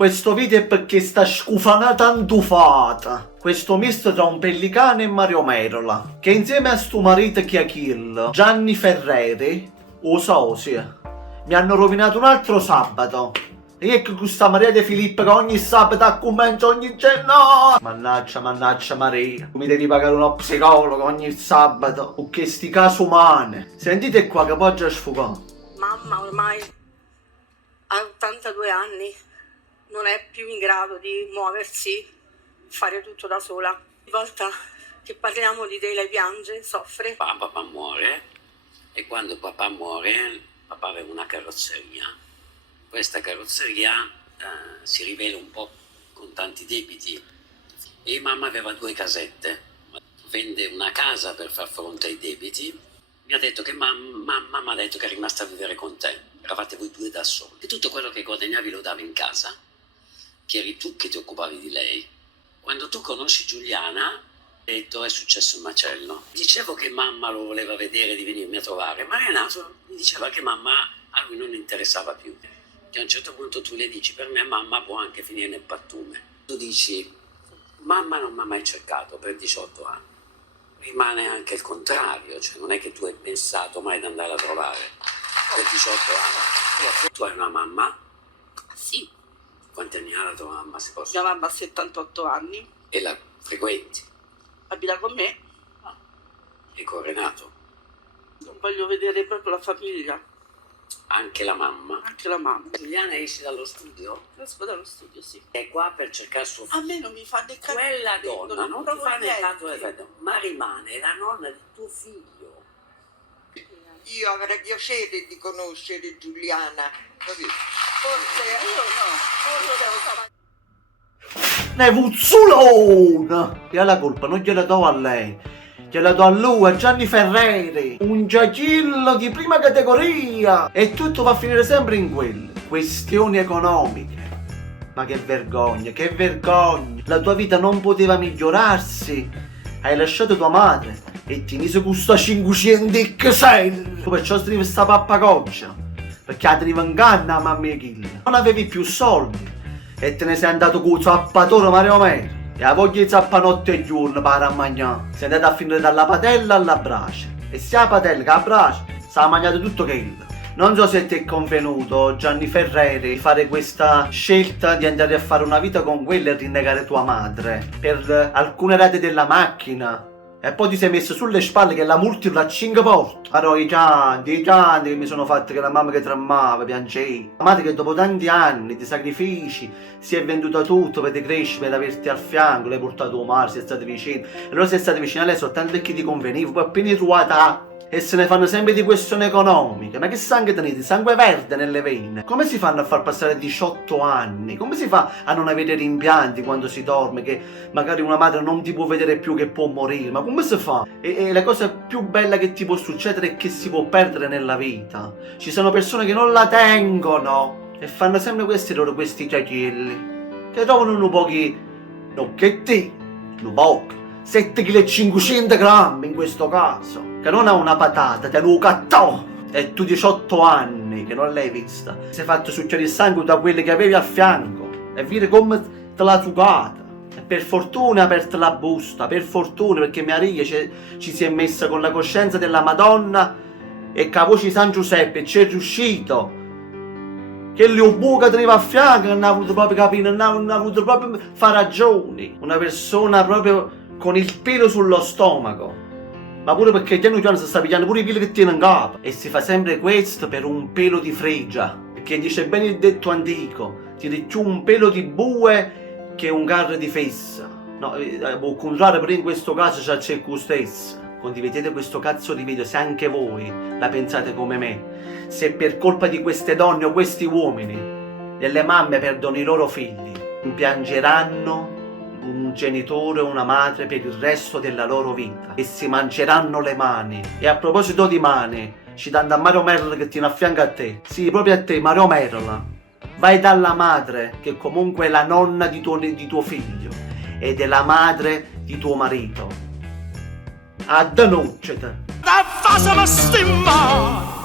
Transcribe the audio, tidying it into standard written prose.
Questo video è perché sta scufanata antufata. Questo misto tra un pellicano e Mario Merola, che insieme a sto marito Chiachillo, Gianni Ferreri, o sosia, mi hanno rovinato un altro sabato. E ecco questa Maria De Filippo che ogni sabato accompagna ogni giorno. Mannaggia Maria, mi devi pagare uno psicologo ogni sabato con questi casi umani. Sentite qua che poi già sfogato. Mamma ormai ha 82 anni, non è più in grado di muoversi, fare tutto da sola. Ogni volta che parliamo di te lei piange, soffre. Papà muore e quando papà muore, papà aveva una carrozzeria. Questa carrozzeria si rivela un po' con tanti debiti e mamma aveva 2 casette. Vende una casa per far fronte ai debiti. Mi ha detto che mamma mi ha detto che è rimasta a vivere con te. Eravate voi 2 da soli. E tutto quello che guadagnavi lo davi in casa, che eri tu che ti occupavi di lei. Quando tu conosci Giuliana, ha detto è successo un macello. Dicevo che mamma lo voleva vedere di venirmi a trovare, ma Renato mi diceva che mamma a lui non interessava più. Che a un certo punto tu le dici, per me mamma può anche finire nel pattume. Tu dici, mamma non mi ha mai cercato per 18 anni. Rimane anche il contrario, cioè non è che tu hai pensato mai di andare a trovare per 18 anni. Tu hai una mamma? Sì, Quanti anni ha la tua mamma, se posso? mia mamma ha 78 anni, E la frequenti? abita con me, E con Renato? non voglio vedere proprio la famiglia, Anche la mamma? anche la mamma. Giuliana esce dallo studio? Esco dallo studio, sì. È qua per cercare suo figlio. A me non mi fa né Quella donna non ti fa né niente. tanto effetto, ma rimane la nonna di tuo figlio. Io avrei piacere di conoscere Giuliana, capito? Forse io no, Ne puzzulona! E la colpa non gliela do a lei, gliela do a lui, a Gianni Ferreri, un giacillo di prima categoria. E tutto va a finire sempre in quelle questioni economiche. Ma che vergogna, che vergogna! La tua vita non poteva migliorarsi. Hai lasciato tua madre e ti mise con sta 500 XL. Perciò scrivi sta pappagoccia, perché la tenevi in canna a mamma Achille. Non avevi più soldi e te ne sei andato con il zappatore Mario Mero. E a voglia di zappanotte e giorno per a mangiare. Sei andato a finire dalla patella alla brace. E sia la patella che la brace sta mangiato tutto quello. Non so se ti è convenuto, Gianni Ferreri, fare questa scelta di andare a fare una vita con quella e rinnegare tua madre per alcune rate della macchina. E poi ti sei messo sulle spalle che la multipla a 5 volte. Però i gianti che mi sono fatti, che la mamma che tremava, piangeva. La madre che dopo tanti anni di sacrifici si è venduta tutto per te crescere, per averti al fianco, l'hai portato a mare, sei stata vicino. E allora sei stata vicina a lei soltanto perché ti conveniva, poi appena trovata e se ne fanno sempre di questioni economiche. Ma che sangue tenete? Sangue verde nelle vene. Come si fanno a far passare 18 anni? Come si fa a non avere rimpianti quando si dorme? Che magari una madre non ti può vedere più, che può morire. Ma come si fa? E la cosa più bella che ti può succedere è che si può perdere nella vita. Ci sono persone che non la tengono e fanno sempre questi giacelli, che trovano un pochi nocchetti, un poco 7,5 kg in questo caso, che non ha una patata, te lo cattò. E tu 18 anni che non l'hai vista, sei fatto succhiare il sangue da quelli che avevi a fianco e vedi come te l'ha sucata. E per fortuna ha aperto la busta, per fortuna, perché mia Maria ci si è messa con la coscienza della Madonna e che la voce di San Giuseppe ci è riuscito. Che le buca teneva a fianco, non ha avuto proprio capire, non ha avuto proprio fare ragioni. Una persona proprio con il pelo sullo stomaco, ma pure perché piano piano si sta pigliando pure i peli che tiene in capo. E si fa sempre questo per un pelo di fregia, perché dice bene il detto antico, tiri più un pelo di bue che un carro di fessa. No, può contrario, però in questo caso c'è il stesso. Condividete questo cazzo di video se anche voi la pensate come me. Se per colpa di queste donne o questi uomini, delle mamme perdono i loro figli, piangeranno un genitore o una madre per il resto della loro vita e si mangeranno le mani. E a proposito di mani, citando a Mario Merola che tiene a fianco a te, sì, proprio a te, Mario Merola, vai dalla madre che comunque è la nonna di tuo figlio ed è la madre di tuo marito. A denunciate. That was a stimma.